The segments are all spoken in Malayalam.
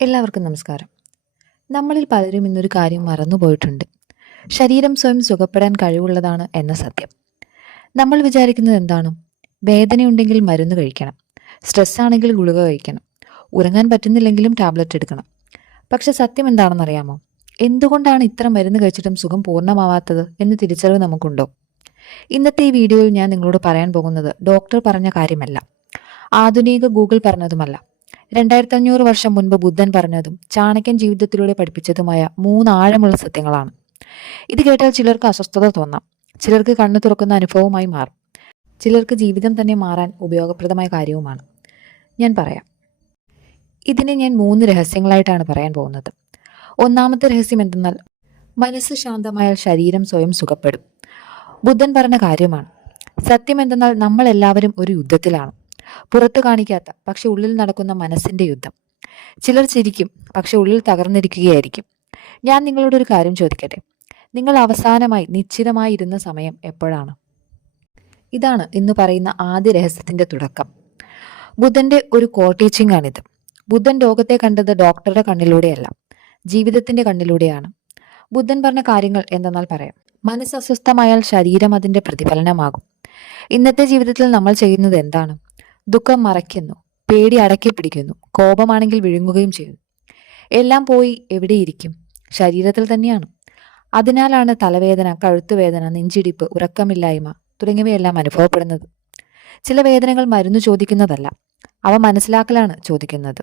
എല്ലാവർക്കും നമസ്കാരം. നമ്മളിൽ പലരും ഇന്നൊരു കാര്യം മറന്നുപോയിട്ടുണ്ട്. ശരീരം സ്വയം സുഖപ്പെടാൻ കഴിവുള്ളതാണ് എന്ന സത്യം. നമ്മൾ വിചാരിക്കുന്നത് എന്താണ്? വേദനയുണ്ടെങ്കിൽ മരുന്ന് കഴിക്കണം, സ്ട്രെസ് ആണെങ്കിൽ ഗുളിക കഴിക്കണം, ഉറങ്ങാൻ പറ്റുന്നില്ലെങ്കിലും ടാബ്ലറ്റ് എടുക്കണം. പക്ഷെ സത്യം എന്താണെന്നറിയാമോ? എന്തുകൊണ്ടാണ് ഇത്ര മരുന്ന് കഴിച്ചിട്ടും സുഖം പൂർണ്ണമാവാത്തത് എന്ന് തിരിച്ചറിവ് നമുക്കുണ്ടോ? ഇന്നത്തെ ഈ വീഡിയോയിൽ ഞാൻ നിങ്ങളോട് പറയാൻ പോകുന്നത് ഡോക്ടർ പറഞ്ഞ കാര്യമല്ല, ആധുനിക ഗൂഗിൾ പറഞ്ഞതുമല്ല, 2500 വർഷം മുൻപ് ബുദ്ധൻ പറഞ്ഞതും ചാണക്യൻ ജീവിതത്തിലൂടെ പഠിപ്പിച്ചതുമായ 3 ആഴമുള്ള സത്യങ്ങളാണ്. ഇത് കേട്ടാൽ ചിലർക്ക് അസ്വസ്ഥത തോന്നാം, ചിലർക്ക് കണ്ണു തുറക്കുന്ന അനുഭവമായി മാറും, ചിലർക്ക് ജീവിതം തന്നെ മാറാൻ ഉപയോഗപ്രദമായ കാര്യവുമാണ്. ഞാൻ പറയാം. ഇതിനെ ഞാൻ 3 രഹസ്യങ്ങളായിട്ടാണ് പറയാൻ പോകുന്നത്. ഒന്നാമത്തെ രഹസ്യം എന്തെന്നാൽ, മനസ്സ് ശാന്തമായാൽ ശരീരം സ്വയം സുഖപ്പെടും. ബുദ്ധൻ പറഞ്ഞ കാര്യമാണ്. സത്യം എന്തെന്നാൽ നമ്മൾ എല്ലാവരും ഒരു യുദ്ധത്തിലാണ്. പുറത്തു കാണിക്കാത്ത പക്ഷെ ഉള്ളിൽ നടക്കുന്ന മനസ്സിന്റെ യുദ്ധം. ചിലർ ചിരിക്കും, പക്ഷെ ഉള്ളിൽ തകർന്നിരിക്കുകയായിരിക്കും. ഞാൻ നിങ്ങളോട് ഒരു കാര്യം ചോദിക്കട്ടെ. നിങ്ങൾ അവസാനമായി നിശ്ചിതമായി ഇരുന്ന സമയം എപ്പോഴാണ്? ഇതാണ് ഇന്ന് പറയുന്ന ആദ്യ രഹസ്യത്തിന്റെ തുടക്കം. ബുദ്ധന്റെ ഒരു ടീച്ചിങ് ആണിത്. ബുദ്ധൻ ലോകത്തെ കണ്ടത് ഡോക്ടറുടെ കണ്ണിലൂടെയല്ല, ജീവിതത്തിന്റെ കണ്ണിലൂടെയാണ്. ബുദ്ധൻ പറഞ്ഞ കാര്യങ്ങൾ എന്തെന്നാൽ പറയാം. മനസ്സ് അസ്വസ്ഥമായാൽ ശരീരം അതിന്റെ പ്രതിഫലനമാകും. ഇന്നത്തെ ജീവിതത്തിൽ നമ്മൾ ചെയ്യുന്നത് എന്താണ്? ദുഃഖം മറയ്ക്കുന്നു, പേടി അടക്കി പിടിക്കുന്നു, കോപമാണെങ്കിൽ വിഴുങ്ങുകയും ചെയ്യുന്നു. എല്ലാം പോയി എവിടെയിരിക്കും? ശരീരത്തിൽ തന്നെയാണ്. അതിനാലാണ് തലവേദന, കഴുത്തുവേദന, നെഞ്ചിടിപ്പ്, ഉറക്കമില്ലായ്മ തുടങ്ങിയവയെല്ലാം അനുഭവപ്പെടുന്നത്. ചില വേദനകൾ മരുന്ന് ചോദിക്കുന്നതല്ല, അവ മനസ്സിലാക്കലാണ് ചോദിക്കുന്നത്.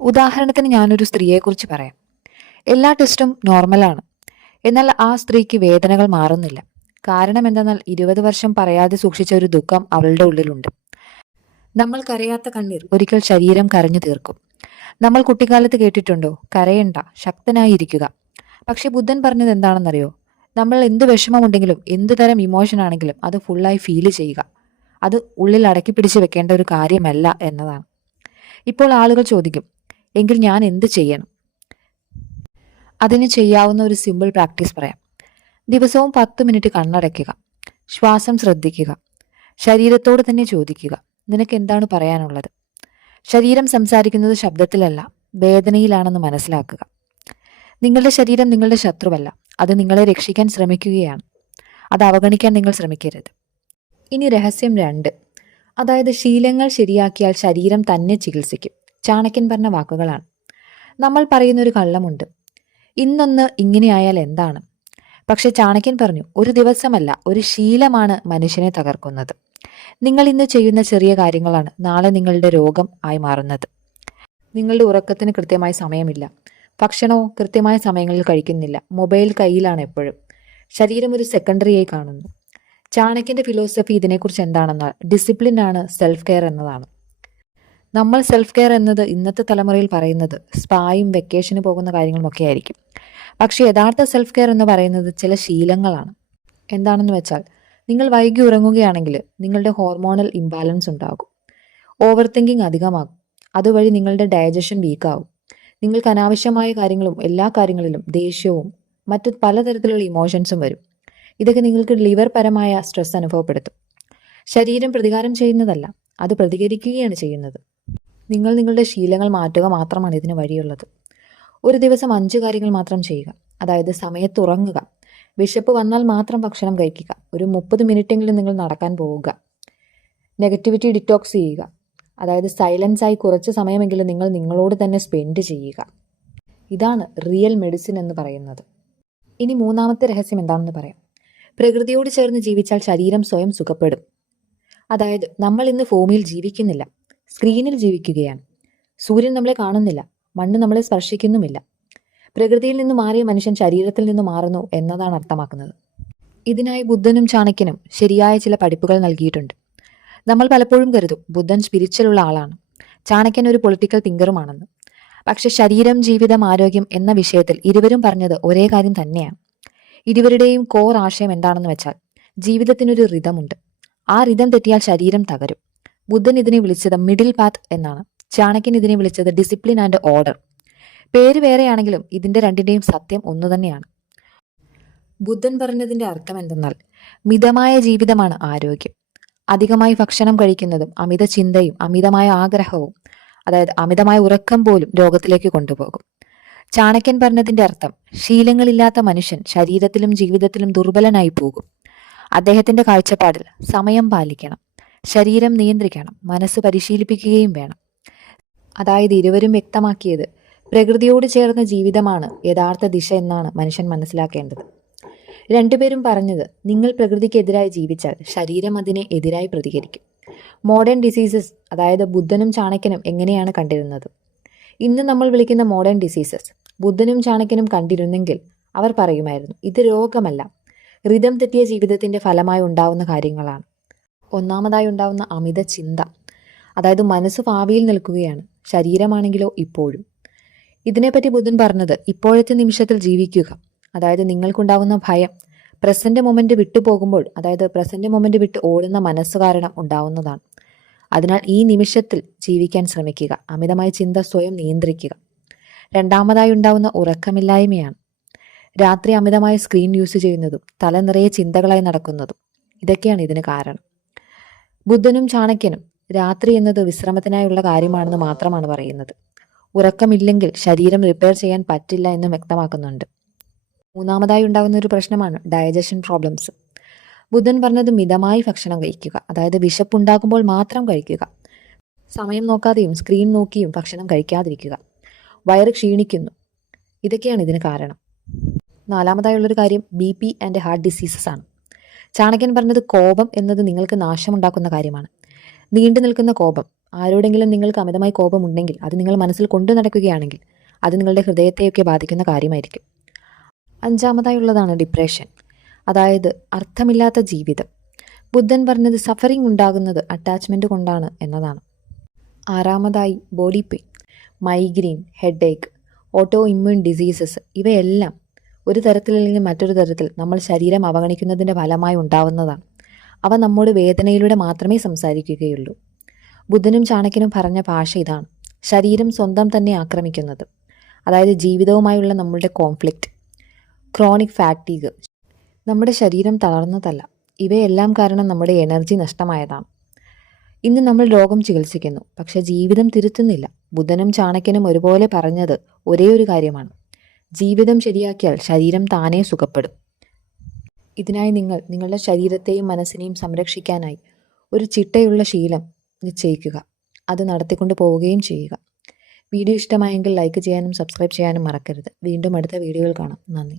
ഉദാഹരണത്തിന് ഞാനൊരു സ്ത്രീയെക്കുറിച്ച് പറയാം. എല്ലാ ടെസ്റ്റും നോർമലാണ്, എന്നാൽ ആ സ്ത്രീക്ക് വേദനകൾ മാറുന്നില്ല. കാരണം എന്തെന്നാൽ 20 വർഷം പറയാതെ സൂക്ഷിച്ച ഒരു ദുഃഖം അവളുടെ ഉള്ളിലുണ്ട്. നമ്മൾ കരയാത്ത കണ്ണീർ ഒരിക്കൽ ശരീരം കരഞ്ഞു തീർക്കും. നമ്മൾ കുട്ടിക്കാലത്ത് കേട്ടിട്ടുണ്ടോ, കരയണ്ട, ശക്തനായിരിക്കുക. പക്ഷെ ബുദ്ധൻ പറഞ്ഞത് എന്താണെന്നറിയോ? നമ്മൾ എന്ത് വിഷമമുണ്ടെങ്കിലും എന്ത് തരം ഇമോഷൻ ആണെങ്കിലും അത് ഫുള്ളായി ഫീൽ ചെയ്യുക. അത് ഉള്ളിൽ അടക്കി പിടിച്ച് വെക്കേണ്ട ഒരു കാര്യമല്ല എന്നതാണ്. ഇപ്പോൾ ആളുകൾ ചോദിക്കും, എങ്കിൽ ഞാൻ എന്ത് ചെയ്യണം? അതിന് ചെയ്യാവുന്ന ഒരു സിമ്പിൾ പ്രാക്ടീസ് പറയാം. ദിവസവും 10 മിനിറ്റ് കണ്ണടയ്ക്കുക, ശ്വാസം ശ്രദ്ധിക്കുക, ശരീരത്തോട് തന്നെ ചോദിക്കുക, നിനക്ക് എന്താണ് പറയാനുള്ളത്? ശരീരം സംസാരിക്കുന്നത് ശബ്ദത്തിലല്ല, വേദനയിലാണെന്ന് മനസ്സിലാക്കുക. നിങ്ങളുടെ ശരീരം നിങ്ങളുടെ ശത്രുവല്ല, അത് നിങ്ങളെ രക്ഷിക്കാൻ ശ്രമിക്കുകയാണ്. അത് അവഗണിക്കാൻ നിങ്ങൾ ശ്രമിക്കരുത്. ഇനി രഹസ്യം 2, അതായത് ശീലങ്ങൾ ശരിയാക്കിയാൽ ശരീരം തന്നെ ചികിത്സിക്കും. ചാണക്യൻ പറഞ്ഞ വാക്കുകളാണ്. നമ്മൾ പറയുന്നൊരു കള്ളമുണ്ട്, ഇന്നൊന്ന് ഇങ്ങനെയായാൽ എന്താണ്? പക്ഷെ ചാണക്യൻ പറഞ്ഞു, ഒരു ദിവസമല്ല, ഒരു ശീലമാണ് മനുഷ്യനെ തകർക്കുന്നത്. നിങ്ങൾ ഇന്ന് ചെയ്യുന്ന ചെറിയ കാര്യങ്ങളാണ് നാളെ നിങ്ങളുടെ രോഗം ആയി മാറുന്നത്. നിങ്ങളുടെ ഉറക്കത്തിന് കൃത്യമായ സമയമില്ല, ഭക്ഷണവും കൃത്യമായ സമയങ്ങളിൽ കഴിക്കുന്നില്ല, മൊബൈൽ കയ്യിലാണ് എപ്പോഴും. ശരീരം ഒരു സെക്കൻഡറിയായി കാണുന്നു. ചാണക്യന്റെ ഫിലോസഫി ഇതിനെക്കുറിച്ച് എന്താണെന്നാൽ, ഡിസിപ്ലിൻ ആണ് സെൽഫ് കെയർ എന്നതാണ്. നമ്മൾ സെൽഫ് കെയർ എന്നത് ഇന്നത്തെ തലമുറയിൽ പറയുന്നത് സ്പായും വെക്കേഷന് പോകുന്ന കാര്യങ്ങളുമൊക്കെ ആയിരിക്കും. പക്ഷെ യഥാർത്ഥ സെൽഫ് കെയർ എന്ന് പറയുന്നത് ചില ശീലങ്ങളാണ്. എന്താണെന്ന് വെച്ചാൽ, നിങ്ങൾ വൈകി ഉറങ്ങുകയാണെങ്കിൽ നിങ്ങളുടെ ഹോർമോണൽ ഇംബാലൻസ് ഉണ്ടാകും. ഓവർ തിങ്കിങ് അധികമാകും. അതുവഴി നിങ്ങളുടെ ഡൈജഷൻ വീക്കാവും. നിങ്ങൾക്ക് അനാവശ്യമായ കാര്യങ്ങളും എല്ലാ കാര്യങ്ങളിലും ദേഷ്യവും മറ്റ് പലതരത്തിലുള്ള ഇമോഷൻസും വരും. ഇതൊക്കെ നിങ്ങൾക്ക് ലിവർ പരമായ സ്ട്രെസ് അനുഭവപ്പെടുത്തും. ശരീരം പ്രതികാരം ചെയ്യുന്നതല്ല, അത് പ്രതികരിക്കുകയാണ് ചെയ്യുന്നത്. നിങ്ങൾ നിങ്ങളുടെ ശീലങ്ങൾ മാറ്റുക മാത്രമാണ് ഇതിന് വഴിയുള്ളത്. ഒരു ദിവസം 5 കാര്യങ്ങൾ മാത്രം ചെയ്യുക. അതായത് സമയത്ത് ഉറങ്ങുക, വിശപ്പ് വന്നാൽ മാത്രം ഭക്ഷണം കഴിക്കുക, ഒരു 30 മിനിറ്റെങ്കിലും നിങ്ങൾ നടക്കാൻ പോവുക, നെഗറ്റിവിറ്റി ഡിറ്റോക്സ് ചെയ്യുക, അതായത് സൈലൻസായി കുറച്ച് സമയമെങ്കിലും നിങ്ങൾ നിങ്ങളോട് തന്നെ സ്പെൻഡ് ചെയ്യുക. ഇതാണ് റിയൽ മെഡിസിൻ എന്ന് പറയുന്നത്. ഇനി 3-മത്തെ രഹസ്യം എന്താണെന്ന് പറയാം. പ്രകൃതിയോട് ചേർന്ന് ജീവിച്ചാൽ ശരീരം സ്വയം സുഖപ്പെടും. അതായത് നമ്മൾ ഇന്ന് ഭൂമിയിൽ ജീവിക്കുന്നില്ല, സ്ക്രീനിൽ ജീവിക്കുകയാണ്. സൂര്യൻ നമ്മളെ കാണുന്നില്ല, മണ്ണ് നമ്മളെ സ്പർശിക്കുന്നുമില്ല. പ്രകൃതിയിൽ നിന്ന് മാറിയ മനുഷ്യൻ ശരീരത്തിൽ നിന്ന് മാറുന്നു എന്നതാണ് അർത്ഥമാക്കുന്നത്. ഇതിനായി ബുദ്ധനും ചാണക്യനും ശരിയായ ചില പഠിപ്പുകൾ നൽകിയിട്ടുണ്ട്. നമ്മൾ പലപ്പോഴും കരുതും ബുദ്ധൻ സ്പിരിച്വലുള്ള ആളാണ്, ചാണക്യൻ ഒരു പൊളിറ്റിക്കൽ തിങ്കറുമാണെന്ന്. പക്ഷെ ശരീരം, ജീവിതം, ആരോഗ്യം എന്ന വിഷയത്തിൽ ഇരുവരും പറഞ്ഞത് ഒരേ കാര്യം തന്നെയാണ്. ഇരുവരുടെയും കോർ ആശയം എന്താണെന്ന് വെച്ചാൽ, ജീവിതത്തിനൊരു റിതമുണ്ട്. ആ റിതം തെറ്റിയാൽ ശരീരം തകരും. ബുദ്ധൻ ഇതിനെ വിളിച്ചത് മിഡിൽ പാത്ത് എന്നാണ്. ചാണക്യൻ ഇതിനെ വിളിച്ചത് ഡിസിപ്ലിൻ ആൻഡ് ഓർഡർ. പേര് വേറെയാണെങ്കിലും ഇതിന്റെ രണ്ടിന്റെയും സത്യം ഒന്നു തന്നെയാണ്. ബുദ്ധൻ പറഞ്ഞതിന്റെ അർത്ഥം എന്തെന്നാൽ, മിതമായ ജീവിതമാണ് ആരോഗ്യം. അധികമായി ഭക്ഷണം കഴിക്കുന്നതും അമിത ചിന്തയും അമിതമായ ആഗ്രഹവും അതായത് അമിതമായ ഉറക്കം പോലും രോഗത്തിലേക്ക് കൊണ്ടുപോകും. ചാണക്യൻ പറഞ്ഞതിന്റെ അർത്ഥം ശീലങ്ങളില്ലാത്ത മനുഷ്യൻ ശരീരത്തിലും ജീവിതത്തിലും ദുർബലനായി പോകും. അദ്ദേഹത്തിന്റെ കാഴ്ചപ്പാടിൽ സമയം പാലിക്കണം, ശരീരം നിയന്ത്രിക്കണം, മനസ്സ് പരിശീലിപ്പിക്കുകയും വേണം. അതായത് ഇരുവരും വ്യക്തമാക്കിയത് പ്രകൃതിയോട് ചേർന്ന ജീവിതമാണ് യഥാർത്ഥ ദിശ എന്നാണ് മനുഷ്യൻ മനസ്സിലാക്കേണ്ടത്. രണ്ടുപേരും പറഞ്ഞത് നിങ്ങൾ പ്രകൃതിക്കെതിരായി ജീവിച്ചാൽ ശരീരം അതിനെ എതിരായി പ്രതികരിക്കും. മോഡേൺ ഡിസീസസ്, അതായത് ബുദ്ധനും ചാണക്യനും എങ്ങനെയാണ് കണ്ടിരുന്നത്? ഇന്ന് നമ്മൾ വിളിക്കുന്ന മോഡേൺ ഡിസീസസ് ബുദ്ധനും ചാണക്യനും കണ്ടിരുന്നെങ്കിൽ അവർ പറയുമായിരുന്നു, ഇത് രോഗമല്ല, റിതം തെറ്റിയ ജീവിതത്തിന്റെ ഫലമായി ഉണ്ടാവുന്ന കാര്യങ്ങളാണ്. ഒന്നാമതായി ഉണ്ടാവുന്ന അമിത ചിന്ത, അതായത് മനസ്സ് ഭാവിയിൽ നിൽക്കുകയാണ്, ശരീരമാണെങ്കിലോ ഇപ്പോഴും. ഇതിനെപ്പറ്റി ബുദ്ധൻ പറഞ്ഞത് ഇപ്പോഴത്തെ നിമിഷത്തിൽ ജീവിക്കുക, അതായത് നിങ്ങൾക്കുണ്ടാവുന്ന ഭയം പ്രസന്റ് മൊമെന്റ് വിട്ടുപോകുമ്പോൾ, അതായത് പ്രസന്റ് മൊമെന്റ് വിട്ട് ഓടുന്ന മനസ്സ് കാരണം ഉണ്ടാവുന്നതാണ്. അതിനാൽ ഈ നിമിഷത്തിൽ ജീവിക്കാൻ ശ്രമിക്കുക, അമിതമായ ചിന്ത സ്വയം നിയന്ത്രിക്കുക. രണ്ടാമതായി ഉണ്ടാവുന്ന ഉറക്കമില്ലായ്മയാണ്. രാത്രി അമിതമായ സ്ക്രീൻ യൂസ് ചെയ്യുന്നതും തല നിറയെ ചിന്തകളായി നടക്കുന്നതും ഇതൊക്കെയാണ് ഇതിന് കാരണം. ബുദ്ധനും ചാണക്യനും രാത്രി എന്നത് വിശ്രമത്തിനായുള്ള കാര്യമാണെന്ന് മാത്രമാണ് പറയുന്നത്. ഉറക്കമില്ലെങ്കിൽ ശരീരം റിപ്പയർ ചെയ്യാൻ പറ്റില്ല എന്നും വ്യക്തമാക്കുന്നുണ്ട്. മൂന്നാമതായി ഉണ്ടാകുന്ന ഒരു പ്രശ്നമാണ് ഡൈജഷൻ പ്രോബ്ലംസ്. ബുദ്ധൻ പറഞ്ഞത് മിതമായി ഭക്ഷണം കഴിക്കുക, അതായത് വിശപ്പുണ്ടാകുമ്പോൾ മാത്രം കഴിക്കുക, സമയം നോക്കാതെയും സ്ക്രീൻ നോക്കിയും ഭക്ഷണം കഴിക്കാതിരിക്കുക. വയറ് ക്ഷീണിക്കുന്നു, ഇതൊക്കെയാണ് ഇതിന് കാരണം. നാലാമതായുള്ളൊരു കാര്യം BP ആൻഡ് ഹാർട്ട് ഡിസീസസ് ആണ്. ചാണക്യൻ പറഞ്ഞത് കോപം എന്നത് നിങ്ങൾക്ക് നാശമുണ്ടാക്കുന്ന കാര്യമാണ്. നീണ്ടു നിൽക്കുന്ന കോപം, ആരോടെങ്കിലും നിങ്ങൾക്ക് അമിതമായി കോപമുണ്ടെങ്കിൽ അത് നിങ്ങൾ മനസ്സിൽ കൊണ്ടു നടക്കുകയാണെങ്കിൽ അത് നിങ്ങളുടെ ഹൃദയത്തെയൊക്കെ ബാധിക്കുന്ന കാര്യമായിരിക്കും. അഞ്ചാമതായുള്ളതാണ് ഡിപ്രഷൻ, അതായത് അർത്ഥമില്ലാത്ത ജീവിതം. ബുദ്ധൻ പറഞ്ഞത് സഫറിങ് ഉണ്ടാകുന്നത് അറ്റാച്ച്മെൻറ്റ് കൊണ്ടാണ് എന്നതാണ്. ആറാമതായി body pain, migraine, headache, auto immune diseases, ഇവയെല്ലാം ഒരു തരത്തിലല്ലെങ്കിൽ മറ്റൊരു തരത്തിൽ നമ്മൾ ശരീരം അവഗണിക്കുന്നതിൻ്റെ ഫലമായി ഉണ്ടാവുന്നതാണ്. അവ നമ്മോട് വേദനയിലൂടെ മാത്രമേ സംസാരിക്കുകയുള്ളൂ. ബുദ്ധനും ചാണക്യനും പറഞ്ഞ ഭാഷ ഇതാണ്, ശരീരം സ്വന്തം തന്നെ ആക്രമിക്കുന്നത്, അതായത് ജീവിതവുമായുള്ള നമ്മളുടെ കോൺഫ്ലിക്റ്റ്. ക്രോണിക് ഫാറ്റീഗ്, നമ്മുടെ ശരീരം തളർന്നതല്ല, ഇവയെല്ലാം കാരണം നമ്മുടെ എനർജി നഷ്ടമായതാണ്. ഇന്ന് നമ്മൾ രോഗം ചികിത്സിക്കുന്നു, പക്ഷെ ജീവിതം തിരുത്തുന്നില്ല. ബുദ്ധനും ചാണക്യനും ഒരുപോലെ പറഞ്ഞത് ഒരേ ഒരു കാര്യമാണ്, ജീവിതം ശരിയാക്കിയാൽ ശരീരം താനേ സുഖപ്പെടും. ഇതിനായി നിങ്ങൾ നിങ്ങളുടെ ശരീരത്തെയും മനസ്സിനെയും സംരക്ഷിക്കാനായി ഒരു ചിട്ടയുള്ള ശീലം നിശ്ചയിക്കുക, അത് നടത്തിക്കൊണ്ട് പോവുകയും ചെയ്യുക. വീഡിയോ ഇഷ്ടമായെങ്കിൽ ലൈക്ക് ചെയ്യാനും സബ്സ്ക്രൈബ് ചെയ്യാനും മറക്കരുത്. വീണ്ടും അടുത്ത വീഡിയോയിൽ കാണാം. നന്ദി.